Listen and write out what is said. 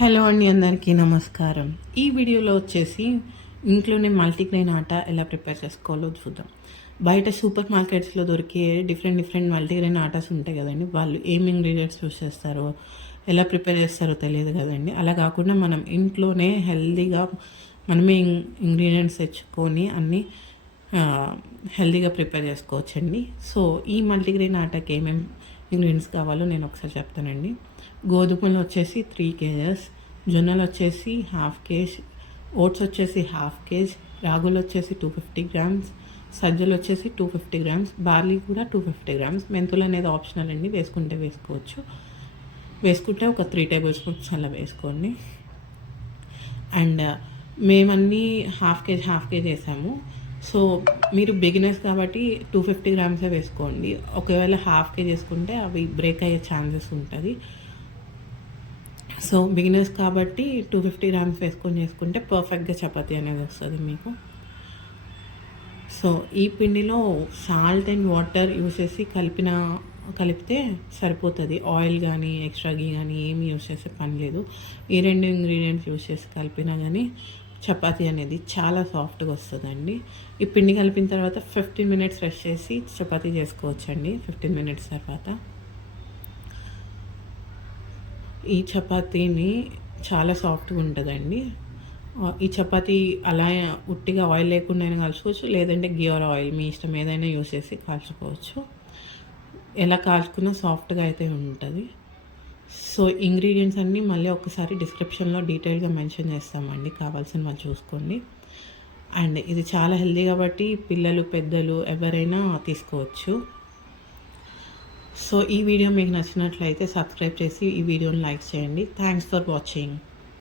Hello అండి, అందరికీ నమస్కారం. ఈ వీడియోలో వచ్చేసి ఇంట్లోనే మల్టీగ్రెయిన్ ఆట ఎలా ప్రిపేర్ చేసుకోవాలో చూద్దాం. బయట సూపర్ మార్కెట్స్లో దొరికే డిఫరెంట్ మల్టీగ్రెయిన్ ఆటాస్ ఉంటాయి కదండి. వాళ్ళు ఏం ఇంగ్రీడియంట్స్ యూస్ చేస్తారో, ఎలా ప్రిపేర్ చేస్తారో తెలియదు కదండి. అలా కాకుండా మనం ఇంట్లోనే హెల్తీగా మనమే ఇంగ్రీడియంట్స్ తెచ్చుకొని అన్నీ హెల్తీగా ప్రిపేర్ చేసుకోవచ్చండి. సో ఈ మల్టీగ్రెయిన్ ఆటకి ఏమేమి ఇంగ్రీడియంట్స్ కావాలో నేను ఒకసారి చెప్తానండి. గోధుమలు వచ్చేసి 3 kgs, జొన్నలు వచ్చేసి 1/2 kg, ఓట్స్ వచ్చేసి 1/2 kg, రాగులు వచ్చేసి 250 grams, సజ్జలు వచ్చేసి 250 grams, బార్లీ కూడా 250 grams. మెంతులు అనేది ఆప్షనల్ అండి, వేసుకుంటే వేసుకోవచ్చు. వేసుకుంటే ఒక 3 tablespoons అలా వేసుకోండి. అండ్ మేమన్నీ 1/2 kg వేసాము. సో మీరు బిగినర్స్ కాబట్టి 250 grams వేసుకోండి. ఒకవేళ 1/2 kg వేసుకుంటే అవి బ్రేక్ అయ్యే ఛాన్సెస్ ఉంటుంది. సో బిగినర్స్ కాబట్టి 250 grams వేసుకొని చేసుకుంటే పర్ఫెక్ట్గా చపాతీ అనేది వస్తుంది మీకు. సో ఈ పిండిలో సాల్ట్ అండ్ వాటర్ యూస్ చేసి కలిపితే సరిపోతుంది. ఆయిల్ కానీ ఎక్స్ట్రా గీ కానీ ఏమి యూస్ చేసే పని లేదు. ఈ 2 ఇంగ్రీడియంట్స్ యూస్ చేసి కలిపినా కానీ చపాతీ అనేది చాలా సాఫ్ట్గా వస్తుందండి. ఈ పిండి కలిపిన తర్వాత 15 minutes రెస్ట్ చేసి చపాతీ చేసుకోవచ్చండి. 15 minutes తర్వాత ఈ చపాతీని చాలా సాఫ్ట్గా ఉంటుందండి. ఈ చపాతీ అలా ఉట్టిగా ఆయిల్ లేకుండా అయినా కాల్చుకోవచ్చు, లేదంటే గీ ఆర్ ఆయిల్ మీ ఇష్టం ఏదైనా యూస్ చేసి కాల్చుకోవచ్చు. ఎలా కాల్చుకున్నా సాఫ్ట్గా అయితే ఉంటుంది. సో ఇంగ్రీడియంట్స్ అన్నీ మళ్ళీ ఒకసారి డిస్క్రిప్షన్లో డీటెయిల్గా మెన్షన్ చేస్తామండి, కావాల్సిన వాళ్ళు చూసుకోండి. అండ్ ఇది చాలా హెల్దీ కాబట్టి పిల్లలు పెద్దలు ఎవరైనా తీసుకోవచ్చు. సో ఈ వీడియో మీకు నచ్చినట్లయితే సబ్స్క్రైబ్ చేసి ఈ వీడియోని లైక్ చేయండి. Thanks for watching.